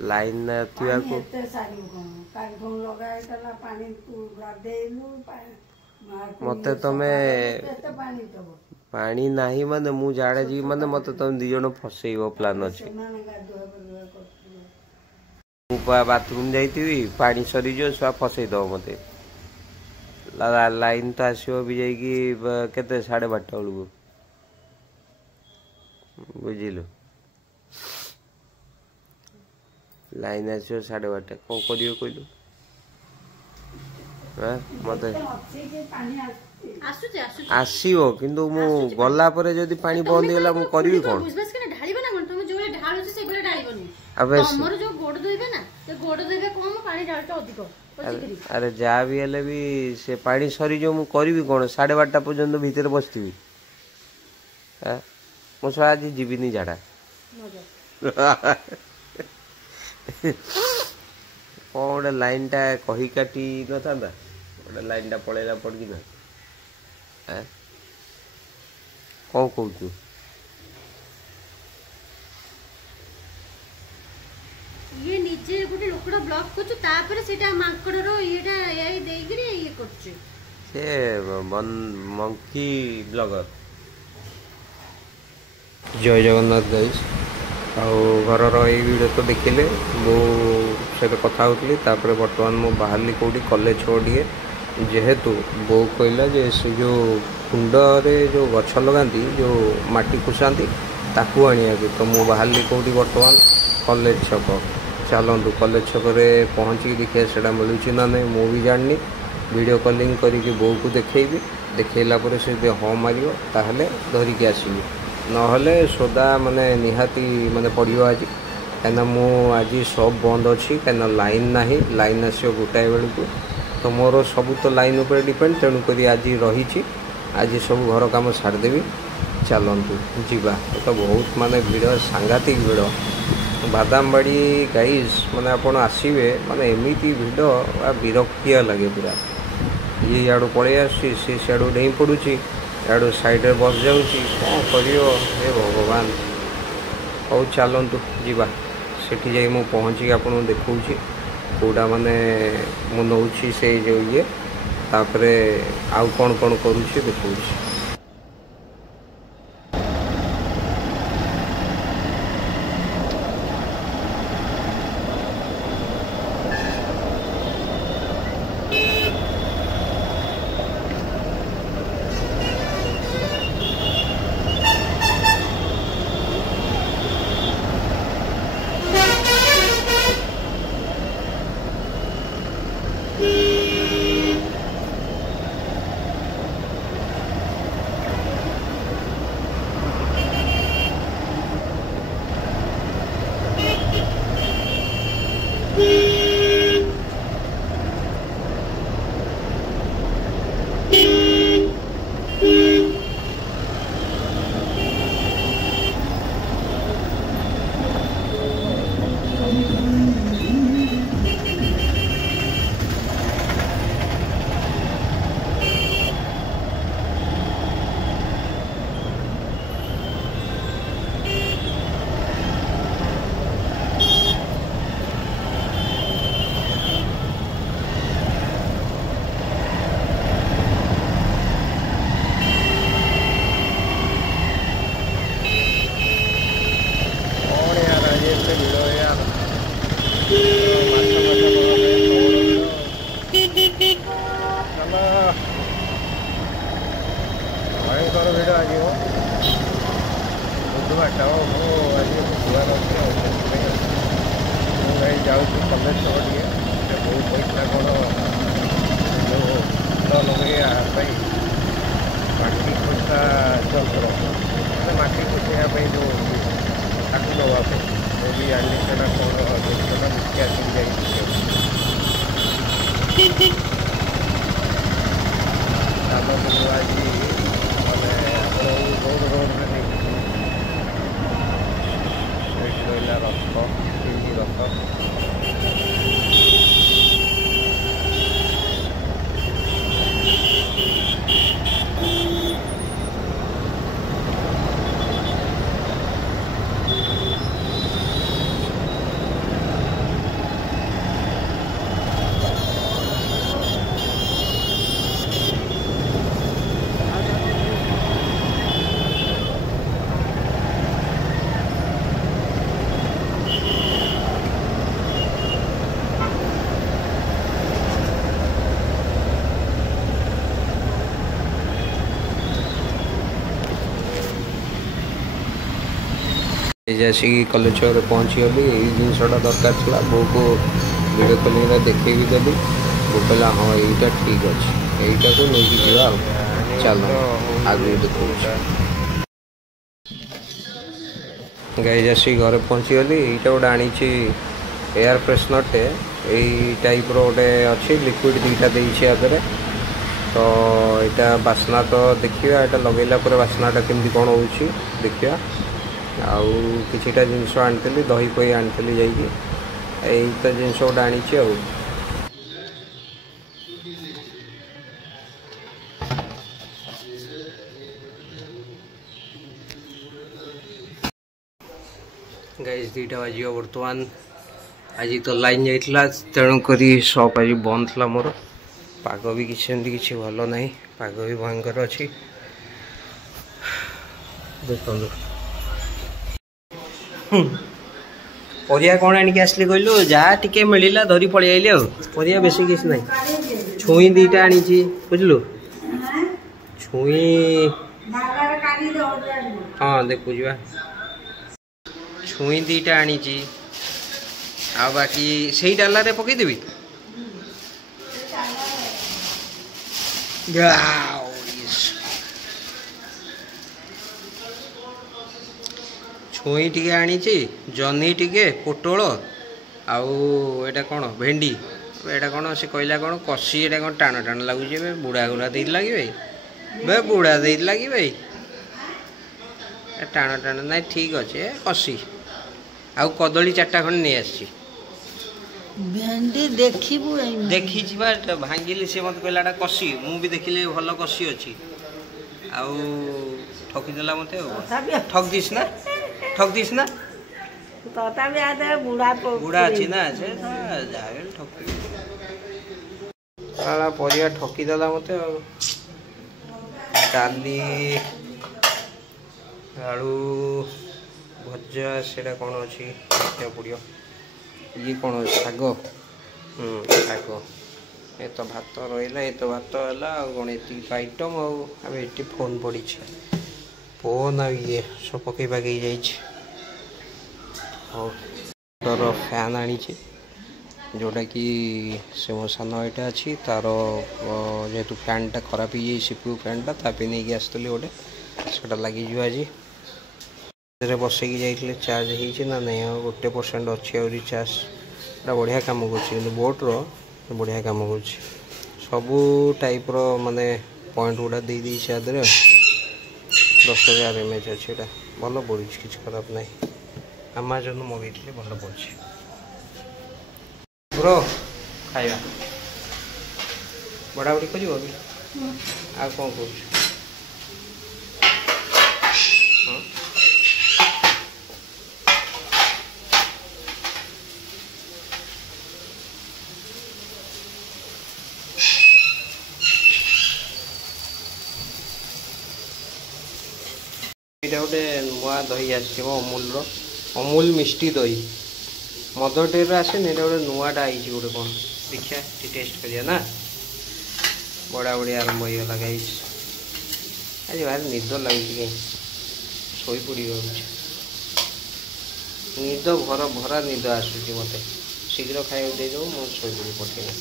Line थिया को मते तमे पानी नाही माने मु जाड़े जी माने मते तुम दी जण फसेइबो प्लान अछि उपा बाथरूम जाइतिबी पानी सरी जो सवा फसेइ दो मते लाइन तो आसीबो भी जाइकी केते 12:30 बेलू बुझिलु लाइन आसीबो 12:30 कोन करियो कइलु मते आसीबो किंतु मु गला परे जदी पानी बंद गेला मु करबी कोन बुझबस के ढाळीबे ना कोन तुम जो ढाळु से बेले ढाळीबनी अबे हमर जो गोड़ धोइबे ना ते गोड़ धोइबे कम पानी ढाळटा अधिक अरे जा भी हेले भी से पानी सरी जो मु करबी कोन 12:30 पर्यंत भीतर बसतिबी मु आज जीविनी झाड़ा गोटे लाइन टा कही काटी न था गोटे लाइन टा पड़ेगा पड़ी ना कौन कहू ये नीचे गोटे लोकड़ा ब्लॉक करछु तापर सेटा मांकड़ रो येटा एई देई करी ये करछु से मंकी ब्लॉगर जय जगन्नाथ गाइस घर वीडियो तो देखिले मो सहित कथा होती बर्तमान मु बाहरली कौटी कॉलेज छोड़िए जेहेतु बो कहला जे से जो कुंड रे जो गछ लगाती जो माटी खुशाती ताकू आनिया तो मु बाहरली कौटी बर्तमान कॉलेज छक चलतु कॉलेज छक पहुँची देखिए से मिलूँ ना नहीं मु भी जानी वीडियो कॉलिंग करके बो को देखी देखला से हाँ मार ताहले धरिकी आसबि नहले सोदा माने निहाती माने पड़ो आज कहीं मु आज सब बंद अच्छी कहीं लाइन ना लाइन आसो गोटाए बेलू तो मोर सब तो लाइन उपर डिपेंड तेणुक आज रही आज सब घर काम सारिदेवी चलतु जीवा तो बहुत माने भिड़ सांघातिक भिड़ बादामबाड़ी गाइस माने आपण आसवे माने एमती भिड़ विरक्तिया लगे पूरा ये याड़ू पड़े आसी सी सियाड़ू डेई पड़ुची याडू साइड बस जाऊँगी कौन कर भगवान हौ चलतु जीवा सेठी जाई मु पहुँची आपन देखौची कोडा माने मु नौची से जो ये तापरे आउ कौन कौन करूची देखौची गाइज आसिक कॉलेज छुआ पहुँचीगली यही जिनसा दरकार था बो को वीडियो कॉलिंग देखे भी देली बो कहला हाँ यहीटा ठीक अच्छे यहीटा को लेकिन जावा चलो आगे देखो गाइज आसिक घर पहुँचीगली यहीटा गोटे आनी एयर फ्रेशनर टे यही टाइप रोटे अच्छी लिक्विड दुईटा देती आगे तो यहाँ बास्ना तो देखा यहाँ लगेला बास्नाटा केमती कौन हो देखा आउ किछिटा जिनस आनी दही पही आनी यही तो जिनस गोटे आनी गाइज 2टा बाजी बर्तमान आज तो लाइन जाइला तेणुक सप आज बंद था मोर पाग भी किसी भल ना पाग भी भयंकर अच्छी देखो परिया कौन आणिक आसली कहलु जहाँ टिके मिलला धरी पलि आइली परिया बेसी किसी ना छुई 2टा आनी बुझलु छुई हाँ देखु जा छुई 2टा आनी आ बाकी से डाला रे पकईदेवी छुई टी आनी जह्नी टी पोटल आटा कौन भेंडी एटा कौन से कहला कौन कषी एटा कौन टाण टाण लगुच बुढ़ा गुड़ा दे लगे बे बुढ़ा दे लगे टाण टाण ना ठीक अच्छे कषी आउ कदली 4टा खंड नहीं आसी भेंडी देखिबु देखी भांगिली से मत कहला कषी मु भी देखिले भल कषी अच्छी आउ ठकीदेला मत ठक दिस ना बुढ़ा अच्छी ना परिया ठकीदेला मत डाली आलू भजा से कौन अच्छी पड़ो ये कौन शाग शाग ये तो भात रहा ये तो भात है कौन ये आइटम आम फोन पड़ी फोन ये सब पकई पकई जा फैन आनी जोटा कि से मो सान यहाँ अच्छी तार जेहेतु फैनटा खराब हो सीपीयू फैनटा तापी नहीं आसती गोटे से लगी आज बसैकी जाइए चार्ज होना नहीं 1% अच्छी आ चार्ज बढ़िया कम कर बोट्र बढ़िया कम कर सबू टाइप माने पॉइंट गुड़ा दे दी आदि 10,000 mAh अच्छे भल पड़ी कि खराब ना आमाजन मगेली भल पड़ी ब्रो खाଇବା बड़ाबड़ी कर कौन कर गोटे नुआ दही आमूल अमूल मिष्टी दही मदर डेयर आसे गोटे नुआटा आई गोटे कौन देखिए टेस्ट करिया ना बड़ा बढ़िया आरंभ होगा गाइस आज भारी निद लगुच कहीं शोपड़ निद भरा निद आसूँ मत शीघ्र खाई दे दो मुझे शोपड़ी पठेगा।